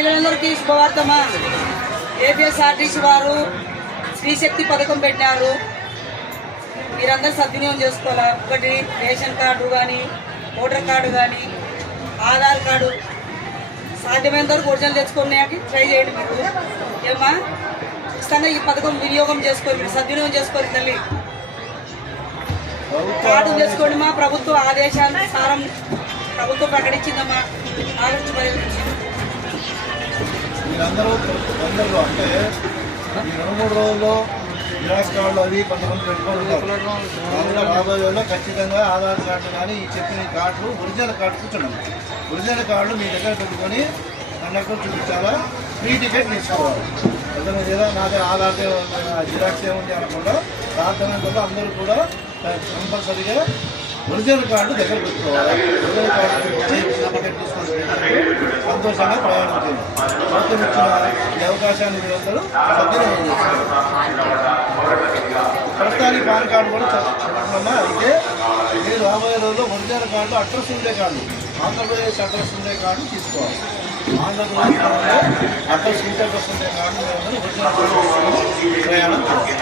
మహిళలందరికీ శుభవార్తమా ఏపీఎస్ఆర్టీసీ వారు స్త్రీశక్తి పథకం పెట్టినారు మీరందరూ సద్వినియోగం చేసుకోవాలా? ఒకటి రేషన్ కార్డు కానీ ఓటర్ కార్డు కానీ ఆధార్ కార్డు సాధ్యమైనంత వరకు ఒరిజినల్ తెచ్చుకునేకి ట్రై చేయండి మీరు. ఏమా ఖచ్చితంగా ఈ పథకం వినియోగం చేసుకోండి మీరు సద్వినియోగం చేసుకోండి తల్లి. కార్డు చేసుకోండి మా ప్రభుత్వ ఆదేశానుసారం ప్రభుత్వం ప్రకటించిందమ్మా. ఆగస్టు మీరందరూ అందరూ అంటే ఈ రెండు మూడు రోజుల్లో జిరాక్స్ కార్డులు అవి కొంతమంది పెట్టుకుంటున్నారు రాబోయే రోజుల్లో ఖచ్చితంగా ఆధార్ కార్డు కానీ ఈ చెప్పిన కార్డులు ఒరిజినల్ కార్డు కూర్చున్నాం ఒరిజినల్ కార్డులు మీ దగ్గర పెట్టుకొని కండక్టర్ చూపించాలా? ఫ్రీ టికెట్ తీసుకోవాలి. అర్థమైంది కదా? నా దగ్గర ఆధార్ జిరాక్స్ ఏముంది అనకుండా సాధ్యమైనంత అందరూ కూడా కంపల్సరిగా ఒరిజినల్ కార్డు దగ్గర పెట్టుకోవాలి. ఒరిజినల్ కార్డు చూపించి టికెట్ తీసుకొని సంతోషంగా ప్రయాణం చేయాలి మొత్తం ఇచ్చిన ఈ అవకాశాన్ని మీరందరూ సద్వినియోగం చేసుకోవాలి ప్రస్తుతానికి పాన్ కార్డు కూడా చెప్పకుండా అయితే మీరు రాబోయే రోజుల్లో ఒరిజినల్ కార్డు అడ్రస్ ఉండే కార్డు ఆంధ్రప్రదేశ్ అడ్రస్ ఉండే కార్డు తీసుకోవాలి. ఆంధ్రప్రదేశ్ అడ్రస్ ఇంటి అడ్రస్ ఉండే కార్డు ఒరిజినల్ కార్డు ప్రయాణం చేయాలి